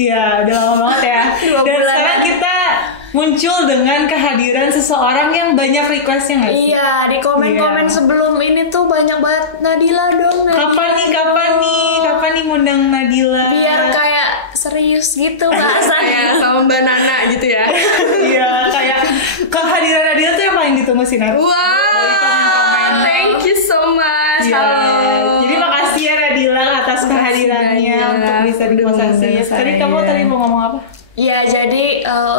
Iya, udah lama banget ya. 2 Dan bulan. sekarang kita muncul dengan kehadiran seseorang yang banyak requestnya nggak sih? Iya, di komen-komen Iya. sebelum ini tuh banyak banget Nadila dong. Nadila. Kapan nih ngundang Nadila? Biar kayak serius gitu bahasanya. Kayak sama Mbak Nana gitu ya. Iya, kayak kehadiran Nadila tuh yang paling ditunggu sih, Nat. Wow, Dari komen-komen. thank you so much. Iya. Halo. Jadi makasih ya Nadila atas Makasih kehadirannya banyak. untuk bisa di Udah posesif. mengundang Tadi saya. kamu mau ngomong apa? Ya, jadi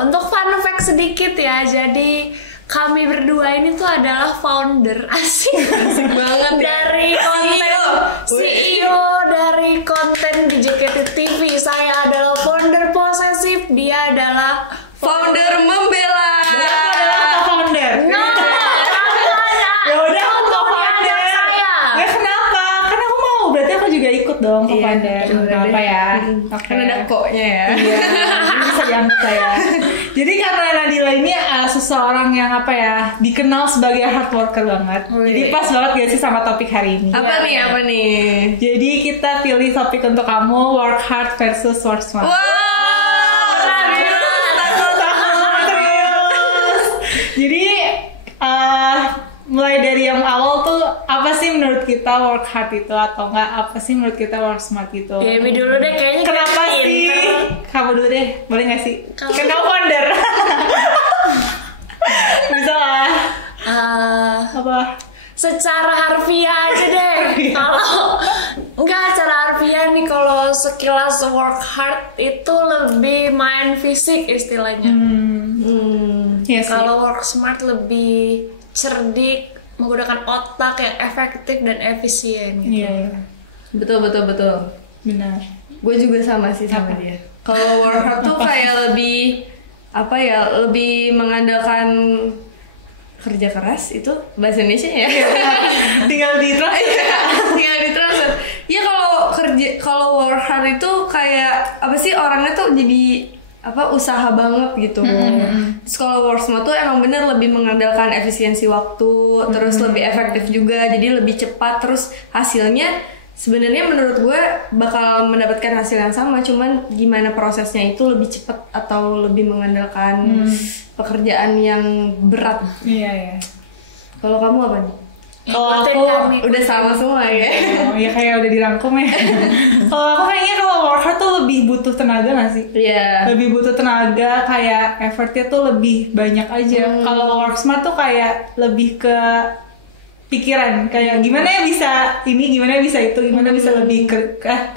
untuk fun fact sedikit ya. Jadi kami berdua ini tuh adalah founder asik banget ya. dari konten CEO dari konten di JKT TV. Saya adalah founder posesif, dia adalah Founder membela. Aku adalah co-founder. No, Ya udah aku co-founder. saya. Ya kenapa? Karena aku mau. Berarti aku juga ikut dong co-founder. Iya, udah Kenapa deh. ya? Kan ada koknya ya. Iya, ini bisa dianggap saya. Jadi karena Nadila ini seseorang yang apa ya, dikenal sebagai hard worker banget. Jadi pas banget gak sih sama topik hari ini. Apa nih? Jadi kita pilih topik untuk kamu, work hard versus work smart. Wow. Serius. Jadi mulai dari yang awal tuh apa sih menurut kita work hard itu atau enggak, apa sih menurut kita work smart itu? Dewi dulu deh kayaknya. Kenapa kita sih? pinter. Kamu dulu deh, boleh gak sih? Kamu. Kan kamu founder. Bisa lah. Apa? Secara harfiah aja deh. Kalau enggak secara harfiah nih, kalau sekilas work hard itu lebih main fisik istilahnya. Iya sih. Kalau work smart lebih cerdik, menggunakan otak yang efektif dan efisien gitu. Iya, Betul. benar. Gue juga sama sih sama dia. Kalau work hard tuh kayak lebih apa ya? Lebih mengandalkan kerja keras, itu bahasa Indonesia ya. Tinggal di Tinggal ditranslate. Ya kalau work hard itu kayak apa sih, orangnya tuh jadi apa, usaha banget gitu. Terus kalau work smart tuh emang bener lebih mengandalkan efisiensi waktu, terus lebih efektif juga, jadi lebih cepat, terus hasilnya sebenarnya menurut gue bakal mendapatkan hasil yang sama, cuman gimana prosesnya itu lebih cepat atau lebih mengandalkan pekerjaan yang berat. Iya. Kalau kamu apa nih? Kalau Ikutin aku kami. Udah sama semua ya. Oh, ya kayak udah dirangkum ya. Kalau aku kayaknya kalau work hard tuh lebih butuh tenaga gak sih? Iya. Lebih butuh tenaga, kayak effortnya tuh lebih banyak aja. Kalau work smart tuh kayak lebih ke pikiran, kayak gimana ya bisa ini, gimana ya bisa itu, gimana bisa lebih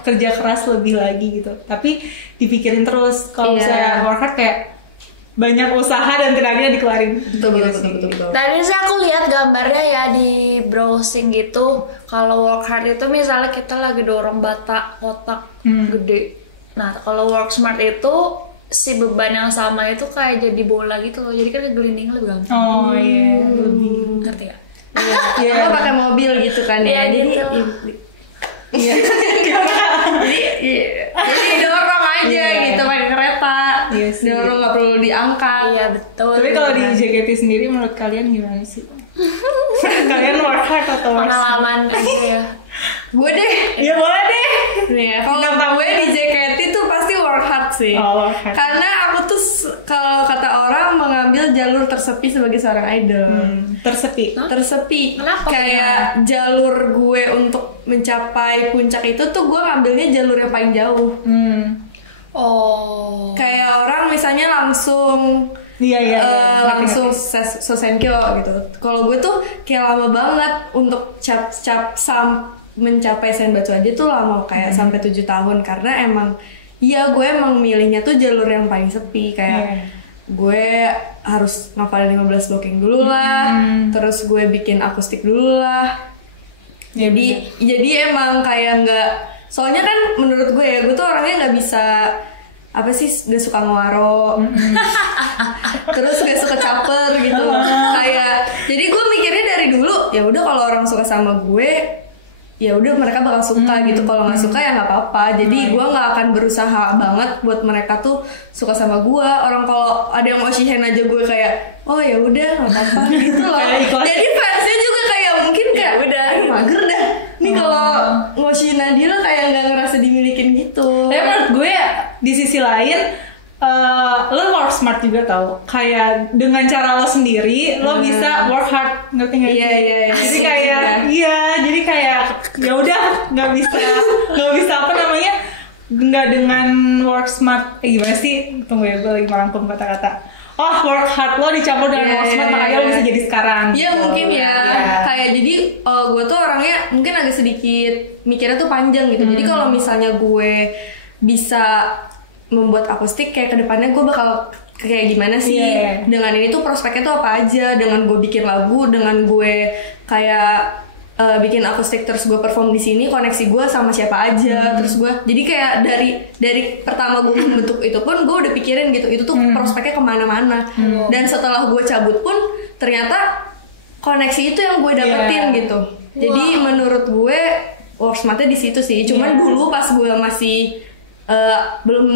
kerja keras lebih lagi gitu. Tapi dipikirin terus. Kalau Iya. saya work hard kayak banyak usaha dan tenaganya dikeluarin. Betul. Tadi sih aku lihat gambarnya ya di browsing gitu. Kalau work hard itu misalnya kita lagi dorong bata kotak gede. Nah, kalau work smart itu si beban yang sama itu kayak jadi bola gitu loh. Jadi kan gelindingnya lebih gampang. Oh iya, lebih. Ngerti ya? Iya. Apa pakai mobil gitu kan ya. Iya, Jadi gitu. Iya. jadi dorong aja gitu pakai kereta. Iya sih. Dorong nggak perlu diangkat. Iya betul. Tapi kalau di JKT sendiri menurut kalian gimana sih? Kalian work hard atau work smart? pengalaman aja ya. Gue deh. Ya boleh deh. Nih ya, kalau gue di JKT tuh pasti work hard sih. Oh, work hard. Karena aku tuh kalau kata orang mengambil jalur tersepi sebagai seorang idol. Tersepi. Tersepi. Kenapa? Kayak jalur gue untuk mencapai puncak itu tuh gue ngambilnya jalur yang paling jauh. Oh. Kayak orang misalnya langsung Iya. langsung Sosenkyo gitu. Kalau gue tuh kayak lama banget untuk mencapai Senbatsu aja tuh lama, kayak sampai 7 tahun, karena emang gue emang milihnya tuh jalur yang paling sepi. Kayak gue harus ngafalin 15 blocking dulu lah, terus gue bikin akustik dulu lah. Jadi emang kayak nggak, soalnya kan menurut gue tuh orangnya nggak bisa apa sih, gak suka ngewaro, terus gak suka caper gitu. Kayak jadi gue mikirnya dari dulu, ya udah kalau orang suka sama gue, ya udah mereka bakal suka gitu. Kalau nggak suka ya nggak apa-apa. Jadi gue nggak akan berusaha banget buat mereka tuh suka sama gue. Orang kalau ada yang mau shihen aja gue kayak, oh ya udah nggak apa-apa gitu loh. Jadi fansnya juga kayak mungkin kayak udah, aduh mager dah nih kalau ngoshin Nadila, kayak nggak ngerasa dimilikin gitu. Tapi menurut gue di sisi lain lo work smart juga tau, kayak dengan cara lo sendiri lo bisa work hard, ngerti nggak sih? Iya. Jadi kayak jadi kayak ya udah nggak bisa apa namanya, nggak dengan work smart gimana sih, tunggu ya gue lagi merangkum kata-kata. Work hard lo dicampur dengan work smart, makanya lo bisa jadi sekarang. Iya gitu. mungkin ya. Kayak jadi gue tuh orangnya mungkin agak sedikit mikirnya tuh panjang gitu. Jadi kalau misalnya gue bisa membuat akustik, kayak kedepannya gue bakal kayak gimana sih, dengan ini tuh prospeknya tuh apa aja, dengan gue bikin lagu, dengan gue kayak bikin akustik terus gue perform di sini, koneksi gue sama siapa aja, terus gue jadi kayak dari pertama gue membentuk itu pun gue udah pikirin gitu, itu tuh prospeknya kemana-mana. Dan setelah gue cabut pun ternyata koneksi itu yang gue dapetin gitu. Jadi menurut gue work smartnya di situ sih. Cuman dulu pas gue masih belum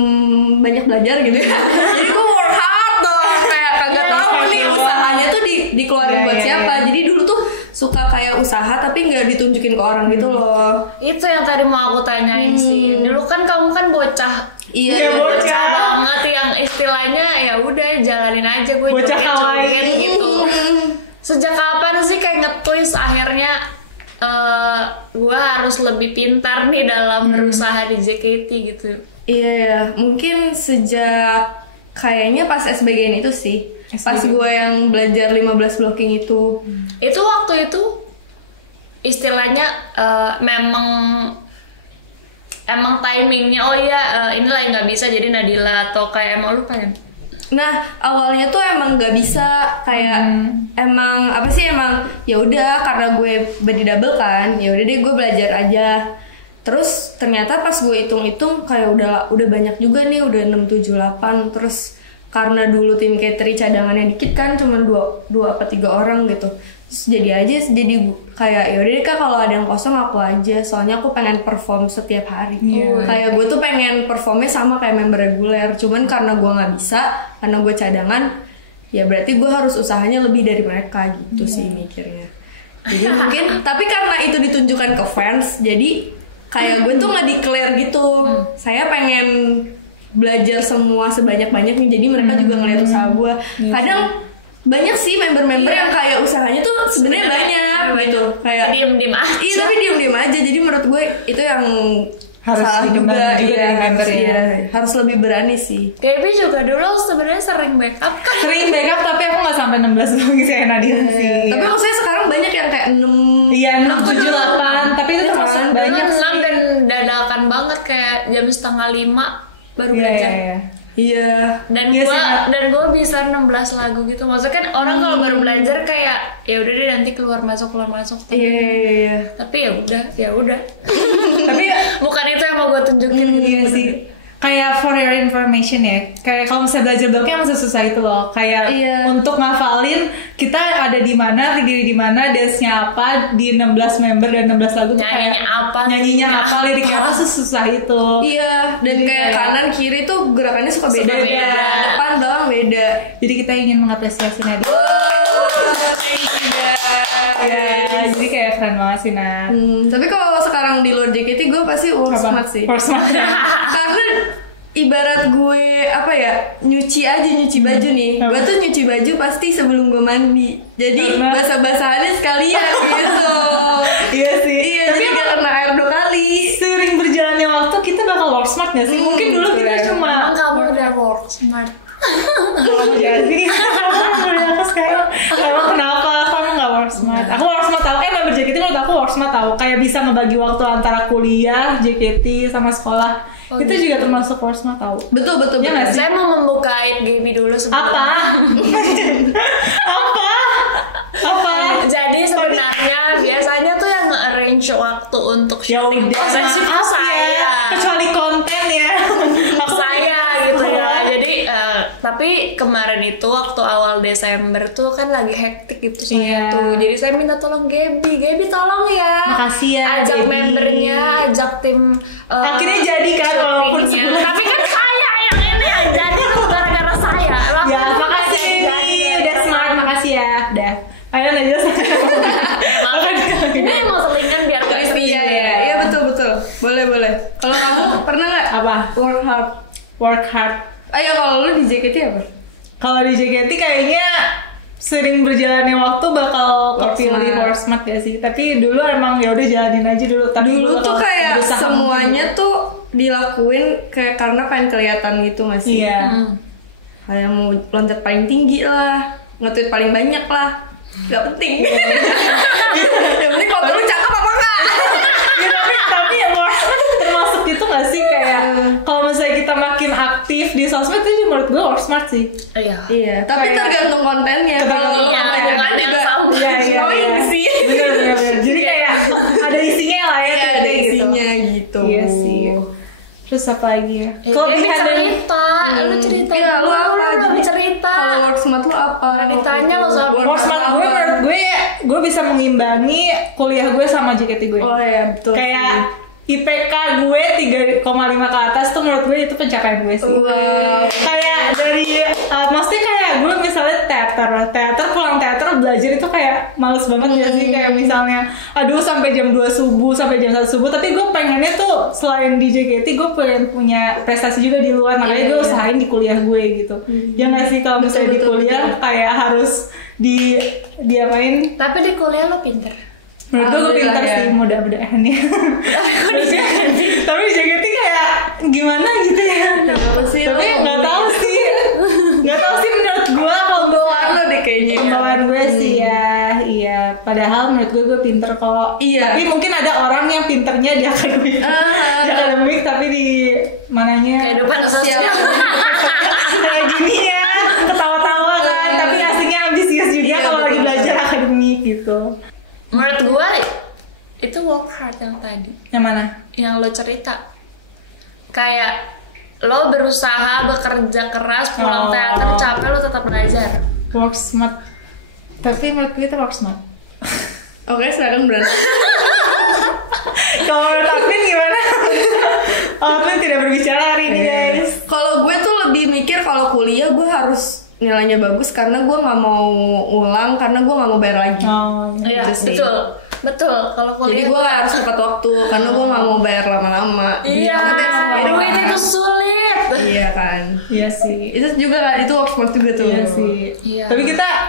banyak belajar gitu ya. Jadi gue work hard dong, kayak kagak tahu nih usahanya tuh dikeluarin buat siapa. Jadi dulu tuh suka kayak usaha tapi nggak ditunjukin ke orang gitu loh. Itu yang tadi mau aku tanyain sih. Dulu kan kamu kan bocah. Iya, bocah banget yang istilahnya ya udah jalanin aja, gue joget-joget gitu. Sejak kapan sih kayak nge-twist akhirnya gue harus lebih pintar nih dalam berusaha di JKT gitu? Iya, mungkin sejak kayaknya pas SBGN itu sih. Pas gue yang belajar 15 blocking itu. Itu waktu itu istilahnya emang timingnya inilah yang nggak bisa jadi Nadila, atau kayak emang lu pengen? Nah awalnya tuh emang nggak bisa, kayak emang apa sih, emang ya udah karena gue body double kan, ya udah deh gue belajar aja. Terus ternyata pas gue hitung-hitung kayak udah banyak juga nih, udah 6, 7, 8. Terus karena dulu tim Kateri cadangannya dikit kan, cuma 2 apa 3 orang gitu. Terus jadi kayak ya udah deh Kak, kalau ada yang kosong aku aja, soalnya aku pengen perform setiap hari. Kayak gue tuh pengen performnya sama kayak member reguler, cuman karena gue nggak bisa, karena gue cadangan, ya berarti gue harus usahanya lebih dari mereka gitu sih mikirnya. Jadi mungkin tapi karena itu ditunjukkan ke fans, jadi kayak gue tuh nggak declare gitu, saya pengen belajar semua sebanyak-banyaknya, jadi mereka juga ngeliat usaha gue. Kadang banyak sih member-member yang kayak usahanya tuh sebenarnya banyak gitu, kayak diem-diem aja. Iya, tapi diem-diem aja. Jadi menurut gue itu yang harus salah juga dari member ya. Harus lebih berani sih. Gaby juga dulu sebenarnya sering backup kan. Sering backup tapi aku nggak sampai 16 lagi kayak Nadila sih. Tapi maksudnya sekarang banyak yang kayak 6. Iya 6, 7, 8. Tapi itu termasuk banyak sih. 6 dan dadakan banget kayak jam 4:30 baru belajar. Iya. Dan gue bisa 16 lagu gitu. Maksudnya kan orang kalau baru belajar kayak ya udah deh nanti keluar masuk. Iya. Tapi ya udah. Tapi bukan itu yang mau gue tunjukin gitu. Iya sih. Kayak for your information ya, kayak kalau misalnya belajar bloknya masih susah itu loh. Kayak untuk ngafalin kita ada di mana, berdiri di mana, dance-nya apa, di 16 member dan 16 lagu tuh kayak nyanyinya apa, liriknya apa, susah itu. Iya, dan kayak kanan kiri tuh gerakannya suka beda. Depan doang beda. Jadi kita ingin mengapresiasi Nadia. Ya, jadi kayak keren banget sih Nad. Tapi kalau sekarang di luar JKT gue pasti work smart sih. Work smart. Karena ibarat gue nyuci baju nih. Gue tuh nyuci baju pasti sebelum gue mandi. Jadi basah-basahannya sekalian gitu. Iya sih. Iya, tapi gak kena air 2 kali. Seiring berjalannya waktu kita bakal work smart gak sih? Mungkin dulu kita cuma kamu udah work smart. Kalau jadi aku sekarang emang kenapa kamu nggak work smart? Aku work smart tahu, member JKT menurut aku work smart tahu, kayak bisa ngebagi waktu antara kuliah, JKT sama sekolah. Itu juga termasuk work smart tahu. Betul. Ya nggak sih? Saya mau membukain Gaby dulu sebelum. Apa? Jadi sebenarnya biasanya tuh yang nge-arrange waktu untuk syuting posesif saya. Kecuali konten ya. Saya gitu ya. Jadi tapi kemarin itu waktu awal Desember tuh kan lagi hektik gitu saya tuh. Jadi saya minta tolong Gaby tolong ya. Makasih ya. Ajak Gaby. membernya, ajak tim. Akhirnya jadi kan walaupun sebelum. Tapi kan saya yang ini jadi tuh gara-gara saya. Ya makasih Gaby, udah smart, makasih ya. Udah. Ayo aja. Ini mau selingan biar Iya betul. Boleh. Kalau kamu pernah nggak apa work hard? work hard. Ayo kalau lu di JKT apa? Kalau di JKT kayaknya sering berjalannya waktu bakal Work kepilih smart. work smart ya sih. Tapi dulu emang ya udah jalanin aja dulu. Tapi Dulu tuh bakal kayak berusaha semuanya tuh dilakuin kayak karena pengen kelihatan gitu mungkin. masih. Iya. Kayak mau loncat paling tinggi lah, nge-tweet paling banyak lah. Gak penting. Yang penting foto lu cakep apa enggak? Ya, tapi work smart termasuk itu nggak sih kayak kalau misalnya kita makin aktif di sosmed itu menurut gue work smart sih. Iya. Iya, tapi Kayak- tergantung kontennya. Kalau Iya, kontennya bukan yang juga sama. Iya iya. annoying iya. sih. Bener. Jadi kayak ada isinya lah ya. Iya, ada tweetnya gitu. isinya gitu. Iya sih. Terus apa lagi ya? Dia Kelebihan dan cerita, lu cerita. Iya, lu apa? Lu Jadi, cerita. Kalau work smart lu apa? Ditanya lo sama work smart gue menurut gue bisa mengimbangi kuliah gue sama JKT gue. Oh iya, betul. Kayak IPK gue 3,5 ke atas tuh menurut gue itu pencapaian gue sih. Wow. Kayak dari maksudnya kayak gue misalnya teater pulang teater belajar itu kayak males banget ya sih, kayak misalnya aduh sampai jam 2 subuh sampai jam 1 subuh, tapi gue pengennya tuh selain di JKT gue pengen punya prestasi juga di luar, makanya gue usahain di kuliah gue gitu. Ya nggak sih, kalau misalnya di Betul, kuliah kayak harus diapain. Tapi di kuliah lo pinter. Menurut gue pintar Alhamdulillah, ya. sih, mudah-mudahan ya. Tapi JKT kayak gimana gitu ya. Kenapa sih? Tapi nggak tahu sih menurut gue kalau Bawaan lo deh kayaknya. pembawaan gue sih ya, iya. Padahal menurut gue pinter kok. Iya. Tapi mungkin ada orang yang pinternya di akademik, di akademik tapi di mananya Kehidupan sosial. kayak gini ya, ketawa-tawa kan. Tapi aslinya ambisius juga Iya, kalau lagi betul. belajar akademik gitu. Menurut gue itu work hard yang tadi, Yang mana? yang lo cerita. Kayak lo berusaha bekerja keras, pulang Oh. teater capek, lo tetap belajar. Work smart. Tapi menurut gue itu work smart. Oke, silakan berantem. Kalau menurut Alvin gimana? Alvin tidak berbicara hari ini guys. Kalau gue tuh lebih mikir kalau kuliah gue harus nilainya bagus karena gue nggak mau ulang, karena gue nggak mau bayar lagi. Oh, Iya, Gitu sih. betul. Kalau kuliah Jadi gue harus tepat waktu karena gue nggak mau bayar lama-lama. iya, Karena bayar sendiri duit kan. itu sulit. Iya kan. iya sih. Itu juga kan, itu work smart juga tuh. Iya sih. Iya.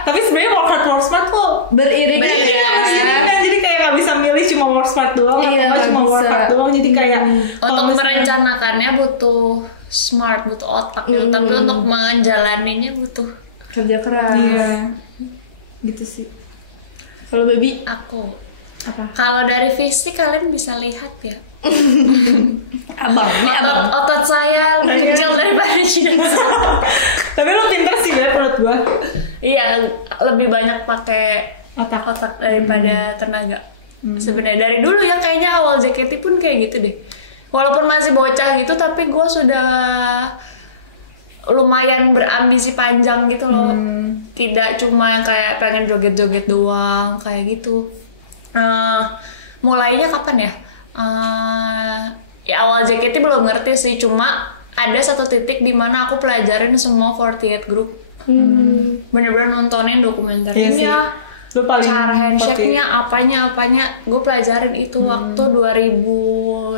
Tapi sebenarnya work hard work smart tuh Beriringan Beriringan. ya. kan, jadi kayak nggak bisa milih cuma work smart doang Iya, atau nggak nggak cuma work bisa. hard doang, jadi kayak kalau Untuk misalnya- merencanakannya butuh smart, butuh otak gitu. Tapi untuk menjalaninya butuh Kerja keras. iya gitu sih. Kalau baby aku. Apa? Kalau dari fisik kalian bisa lihat ya. abang, ini abang. Otot saya lebih kecil daripada Jinasa. Tapi lo pinter sih ya menurut gua. Iya, lebih banyak pakai Otak. daripada tenaga. Sebenarnya dari dulu ya, kayaknya awal JKT pun kayak gitu deh. Walaupun masih bocah gitu, tapi gue sudah lumayan berambisi panjang gitu loh. Tidak cuma yang kayak pengen joget-joget doang kayak gitu. Mulainya kapan ya? Ya awal JKT belum ngerti sih, cuma ada satu titik di mana aku pelajarin semua 48 group. Bener-bener nontonin Iya sih. dokumenternya, Lo paling cara pakai- handshake-nya, apanya, gue pelajarin itu waktu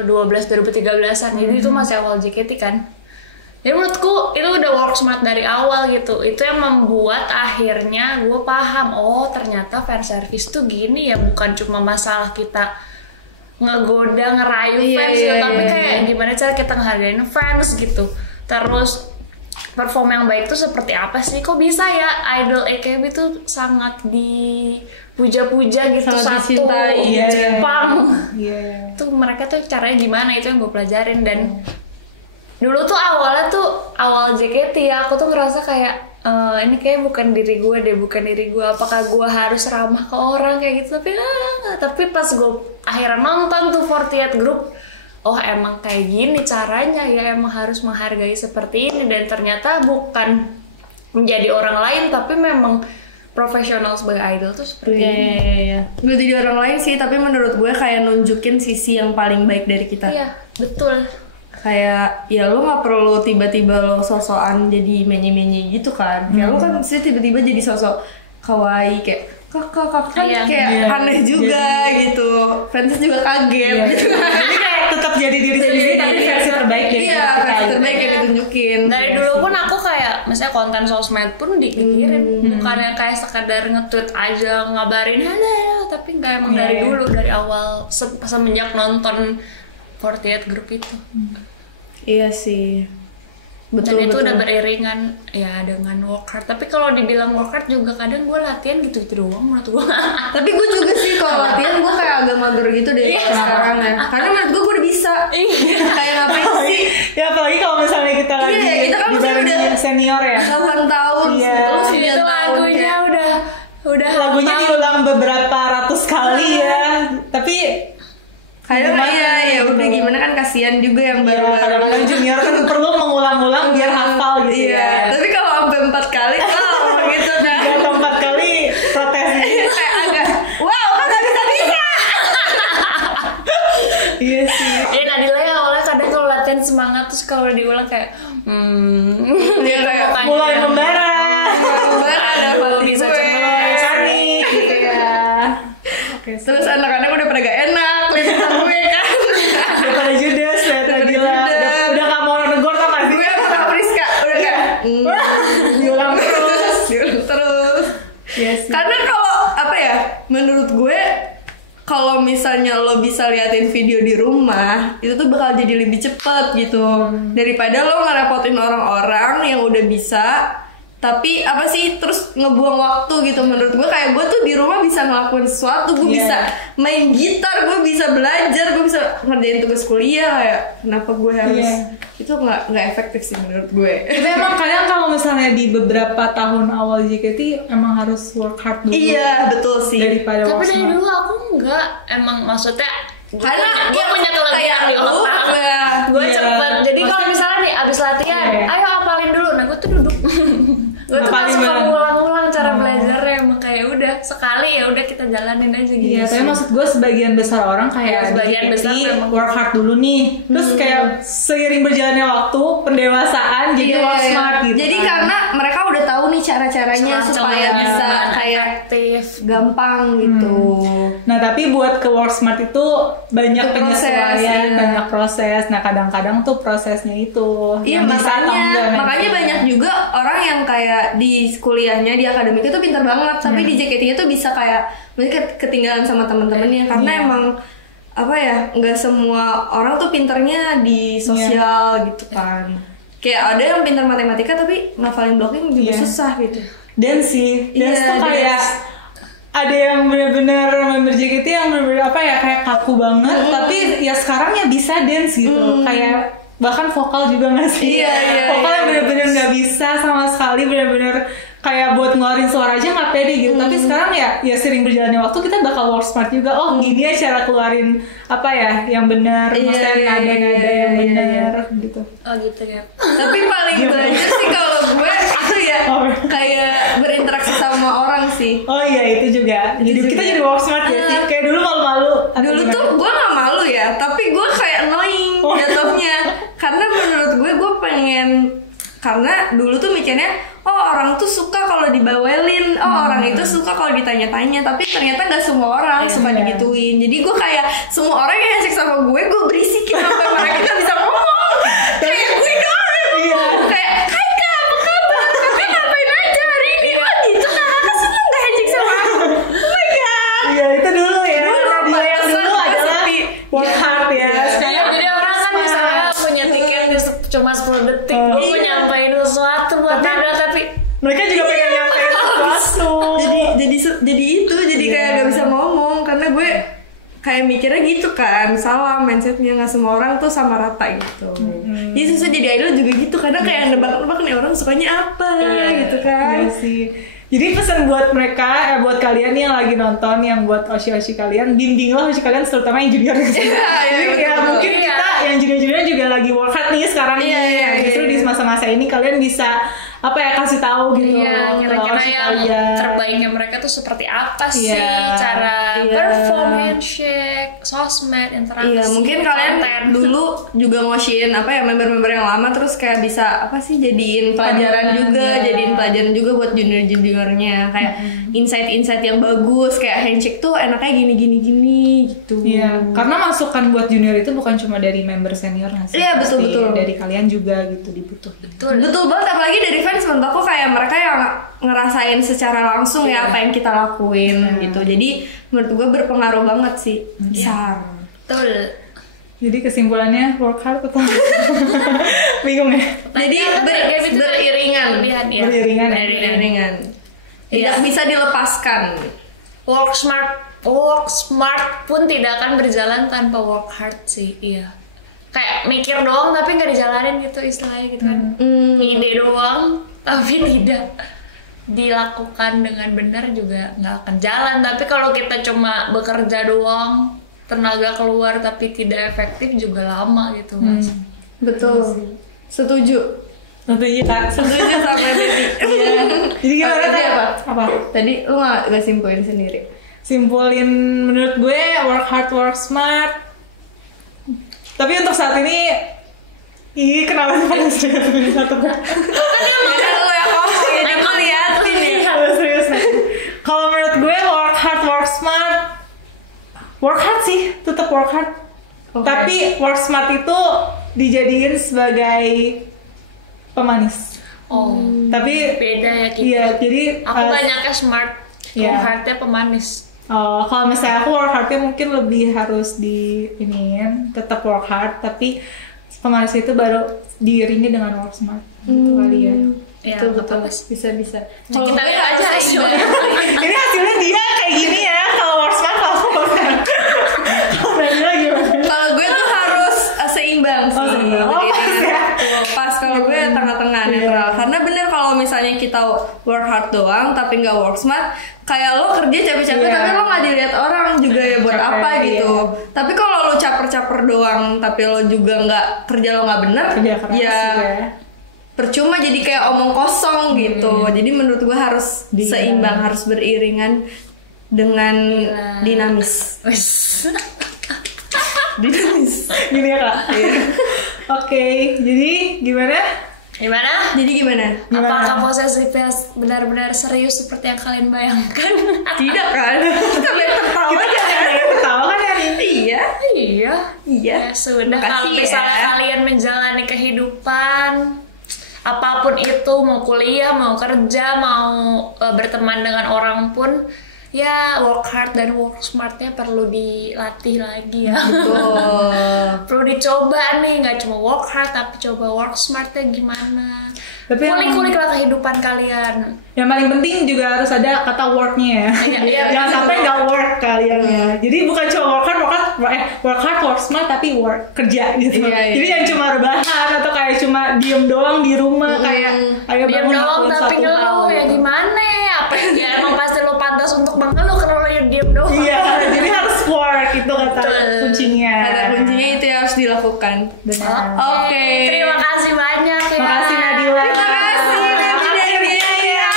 2012-2013an. Jadi itu masih awal JKT kan. Jadi menurutku itu udah work smart dari awal gitu. Itu yang membuat akhirnya gue paham, oh ternyata fan service tuh gini ya, bukan cuma masalah kita ngegoda, ngerayu Iya, fans iya, gitu, tapi iya. kayak gimana cara kita ngehargain fans gitu. Terus perform yang baik tuh seperti apa sih? Kok bisa ya idol AKB tuh sangat dipuja-puja gitu, Sangat satu dicintai. Iya. Jepang. Iya. Tuh mereka tuh caranya gimana, itu yang gue pelajarin. Dan dulu tuh awalnya tuh awal JKT ya, aku tuh ngerasa kayak ini kayak bukan diri gue deh, bukan diri gue. Apakah gue harus ramah ke orang kayak gitu? Tapi pas gue akhirnya nonton tuh 48 Group, oh emang kayak gini caranya ya, emang harus menghargai seperti ini. Dan ternyata bukan menjadi orang lain, tapi memang profesional sebagai idol tuh seperti ini. Iya. Gak jadi orang lain sih, tapi menurut gue kayak nunjukin sisi yang paling baik dari kita. Iya, betul. Kayak ya lo nggak perlu tiba-tiba lo sosokan jadi menye-menye gitu kan. Kayak lo kan sih tiba-tiba jadi sosok kawaii kayak kakak kan Iya. kayak Iya. aneh juga gitu. Fans juga kaget Iya. gitu kan. Jadi kayak tetap jadi diri sendiri tapi versi terbaik dari Iya, diri kita versi gitu. terbaik yang ditunjukin. Dari dulu pun aku kayak misalnya konten sosmed pun dipikirin, bukannya kayak sekadar nge-tweet aja ngabarin halo, tapi nggak emang dari dulu, dari awal semenjak nonton 48 Group itu. Iya sih. Dan itu udah beriringan ya dengan work hard. Tapi kalau dibilang work hard juga kadang gue latihan gitu-gitu doang menurut gue. Tapi gue juga sih kalau latihan gue kayak agak mager gitu deh sekarang ya. Karena menurut gue udah bisa. Kayak ngapain sih? Ya apalagi kalau misalnya kita lagi kita kan dibarengin udah senior ya. 8 tahun, Iya. terus 9 Itu tahun lagunya kayak. udah Lagunya diulang beberapa ratus kali ya. Tapi Kadang gimana ya gitu. udah gimana kan kasihan juga yang baru. kadang-kadang junior kan perlu mengulang-ulang biar hafal gitu Iya. ya. Tapi kalau sampai 4 kali gitu kan. 3 atau 4 kali protes. Kayak agak wow kan gak bisa. Iya sih. Ya Nadila ya awalnya kadang kalau latihan semangat terus kalau diulang kayak Dia kayak mukanya Mulai membara. ada Aduh, hati bisa gue. cepet. Panik gitu ya. Oke, Terus anak-anak udah pada gak enak lihat gue kan. udah pada judes, udah pada gila, judes. udah gak mau negor tau gak sih? Gue sama Priska udah kayak Diulang terus. diulang terus. Iya sih. Karena kalau apa ya, menurut gue kalau misalnya lo bisa liatin video di rumah, itu tuh bakal jadi lebih cepet gitu daripada lo ngerepotin orang-orang yang udah bisa tapi apa sih terus ngebuang waktu gitu. Menurut gue kayak gue tuh di rumah bisa ngelakuin sesuatu, gue Iya. bisa main gitar, gue bisa belajar, gue bisa ngerjain tugas kuliah. Kayak kenapa gue harus Iya. itu nggak efektif sih menurut gue. Tapi emang kadang kalau misalnya di beberapa tahun awal JKT emang harus work hard dulu. Iya betul sih. Daripada tapi work dari smart. dulu aku enggak emang maksudnya Karena gue punya kelebihan di lu, otak. ya, Gue iya. cepet. Jadi kalau misalnya nih abis latihan, Iya. ayo apalin dulu. Nah gue tuh duduk. Gue tuh Ngapalin suka bareng. ngulang-ngulang cara belajarnya. Emang kayak udah sekali ya udah kita jalanin aja gitu. Iya, tapi maksud gue sebagian besar orang Iya, kayak sebagian di besar JKT memang. work hard dulu nih. Terus kayak seiring berjalannya waktu, pendewasaan jadi Iya, work iya. smart gitu. Jadi kan. karena mereka udah tahu nih cara-caranya supaya bisa kayak efektif. gampang gitu. Nah, tapi buat ke work smart itu banyak Itu proses, penyesuaian, iya. banyak proses. Nah, kadang-kadang tuh prosesnya itu Iya yang bisa atau enggak makanya nanti. banyak juga orang yang kayak di kuliahnya di akademik itu pintar banget, tapi di JKT-nya tuh bisa kayak mungkin ketinggalan sama teman-temannya karena emang apa ya, nggak semua orang tuh pintarnya di sosial gitu kan. Kayak ada yang pintar matematika tapi ngafalin blocking juga Iya. susah gitu. Dance sih, dance Iya, tuh kayak dance. ada yang bener-bener member JKT yang bener-bener apa ya kayak kaku banget, tapi ya sekarang ya bisa dance gitu, kayak bahkan vokal juga nggak sih? Iya, iya, vokal yang iya. bener-bener nggak bisa sama sekali, bener-bener kayak buat ngeluarin suara aja nggak pede gitu. Tapi sekarang ya sering berjalannya waktu kita bakal work smart juga. Oh gini ya cara keluarin apa ya yang benar, Iya, maksudnya iya, nada-nada iya, yang iya, benar gitu. Oh gitu ya. Tapi paling belajar sih kalau gue itu ya Oh. kayak berinteraksi sama orang sih. Oh iya itu juga. Jadi juga. kita jadi work smart ya sih. Kayak dulu malu-malu. atau Dulu gimana? tuh gue gak malu ya, tapi gue kayak annoying Oh. jatuhnya. Karena menurut gue pengen, karena dulu tuh mikirnya, oh orang tuh suka kalau dibawelin, oh orang itu suka kalau ditanya-tanya, tapi ternyata nggak semua orang suka Iya. digituin. Jadi gue kayak semua orang yang asik sama gue berisikin sampai mereka nggak bisa ngomong. Kayak gue doang. Iya. Kayak, hai kak, apa kabar? Kakak ngapain aja hari ini? Oh gitu, kakak seneng gak asik sama aku? Oh my god. Iya itu dulu ya. Dulu, Radio yang pantesan dulu gue adalah sepi. work Iya. hard ya. Iya. Sekarang Jadi orang kan misalnya punya tiket nih cuma 10 detik, gue mau Iya. nyampein sesuatu buat Tapi- ada tapi mereka juga pengen nyampein sesuatu. jadi itu jadi kayak gak bisa ngomong karena gue kayak mikirnya gitu kan, salah mindsetnya, nggak semua orang tuh sama rata gitu. Jadi susah jadi idol juga gitu, kadang kayak nebak-nebak nih orang sukanya apa gitu kan. Iya sih. Jadi pesan buat mereka, buat kalian yang lagi nonton, yang buat oshi-oshi kalian, bimbinglah oshi kalian, terutama yang junior. Iya, Jadi betul, ya betul. mungkin Iya. kita yang junior-junior juga lagi work hard nih sekarang Iya, nih. iya, Justru iya. di masa-masa ini kalian bisa apa ya kasih tahu gitu. iya ke kira-kira oshi yang kalian. terbaiknya mereka tuh seperti apa sih Iya. cara Iya, perform, handshake, sosmed, interaksi. Iya, mungkin kalian konten. dulu juga ngoshin apa ya member-member yang lama terus kayak bisa apa sih jadiin pelajaran juga, jadiin pelajaran juga buat junior-juniornya kayak insight-insight yang bagus kayak handshake tuh enaknya gini gitu. Iya, karena masukan buat junior itu bukan cuma dari member senior nggak sih? Iya, Pasti betul. dari kalian juga gitu dibutuhin. Betul banget, apalagi dari fans menurut aku kayak mereka yang ngerasain secara langsung ya apa yang kita lakuin gitu. Jadi menurut gue berpengaruh banget sih. Besar. Betul. Jadi kesimpulannya work hard atau bingung ya? Jadi beriringan. Kelebihan, ya. Beriringan ya? Beriringan. Tidak Iya. bisa dilepaskan. Work smart pun tidak akan berjalan tanpa work hard sih. Iya. Kayak mikir doang tapi nggak dijalanin gitu istilahnya gitu kan. Ide doang tapi tidak dilakukan dengan benar juga nggak akan jalan. Tapi kalau kita cuma bekerja doang, tenaga keluar tapi tidak efektif juga lama gitu mas. Betul. Setuju. Tentunya Kak. Setuju sama Betty. Jadi gimana Tadi Kak? apa? Tadi lu nggak simpulin sendiri. Simpulin menurut gue work hard, work smart. Tapi untuk saat ini kenapa sih pada satu Kak? Kan lu yang ngomong jadi gue liatin ya. Serius nih. Kalau menurut gue work hard, work smart. Work hard sih, tetap work hard. Okay. Tapi work smart itu dijadiin sebagai pemanis. Oh, Tapi beda ya kita. iya, jadi Aku banyaknya smart, Iya. work hardnya pemanis. kalau misalnya aku work hardnya mungkin lebih harus di iniin, tetap work hard, tapi pemanis itu baru diiringi dengan work smart. Gitu kali ya. Ya, Betul, nggak apa-apa betul. Bisa. Nah, kita lihat aja hasilnya. Ini hasilnya dia kayak gini ya. Kalau work smart, kalau aku work hard. Kalau Nabila gimana? Kalau gue tuh harus seimbang sih. seimbang. Oh, pas ya? Tuh, pas kalau gue tengah-tengah netral. Karena bener kalau misalnya kita work hard doang tapi nggak work smart, kayak lo kerja capek-capek Iya. tapi lo nggak dilihat orang juga ya buat Capek, apa gitu. iya. Tapi kalau lo caper-caper doang tapi lo juga nggak kerja lo nggak bener, Kerja keras ya juga ya. percuma jadi kayak omong kosong gitu. Jadi menurut gue harus seimbang, harus beriringan dengan dinamis. Dinamis. Gini ya Kak. Oke, jadi gimana? Gimana? Jadi gimana? Apakah posesifnya benar-benar serius seperti yang kalian bayangkan? Tidak kan? Kita lihat tertawa Kita aja. jangan ada yang ketawa kan hari ini. Iya. Iya. Iya. Ya sudah, Makasih kalau misalnya ya. kalian menjalani kehidupan apapun itu, mau kuliah, mau kerja, mau berteman dengan orang pun, ya work hard dan work smartnya perlu dilatih lagi ya. Perlu dicoba nih, nggak cuma work hard tapi coba work smartnya gimana. Tapi yang- Kulik-kulik lah kehidupan kalian. Yang paling penting juga harus ada kata work-nya ya. Iya, Jangan sampai nggak work kalian ya. Jadi bukan cuma work hard, work smart tapi work kerja gitu. Iya. Jadi jangan cuma rebahan atau kayak cuma diem doang di rumah kayak ayo Diam bangun doang lakuin tapi satu hal. ngeluh ya gitu. gimana ya? Apa ya emang pasti lo pantas untuk mengeluh karena lo diem doang. Iya, jadi harus work itu kata Betul. kuncinya. Kata kuncinya itu yang harus dilakukan. Benar. Oke. Terima kasih banyak ya. Makasih Nadila. Terima kasih. Makasih Dari Bella. Bella.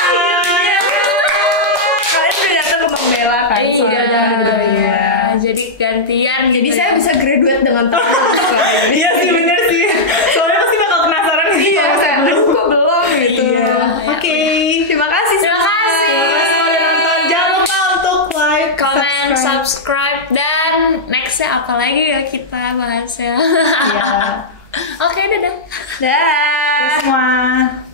Kalian sudah datang ke Bang Bella kan? Soalnya Iya. Jadi gantian. Jadi gitu saya ya. bisa graduate dengan teman. Iya sih bener sih. Soalnya pasti bakal penasaran nih. Iya, kalau saya sebelum. kok belum gitu. Iya. Oke. Terima kasih. Terima semua. kasih. Terima kasih udah nonton. Jangan lupa untuk like, Comment, subscribe, dan nextnya apa lagi ya kita bahas ya. Iya. Oke, dadah. Dah. Semua.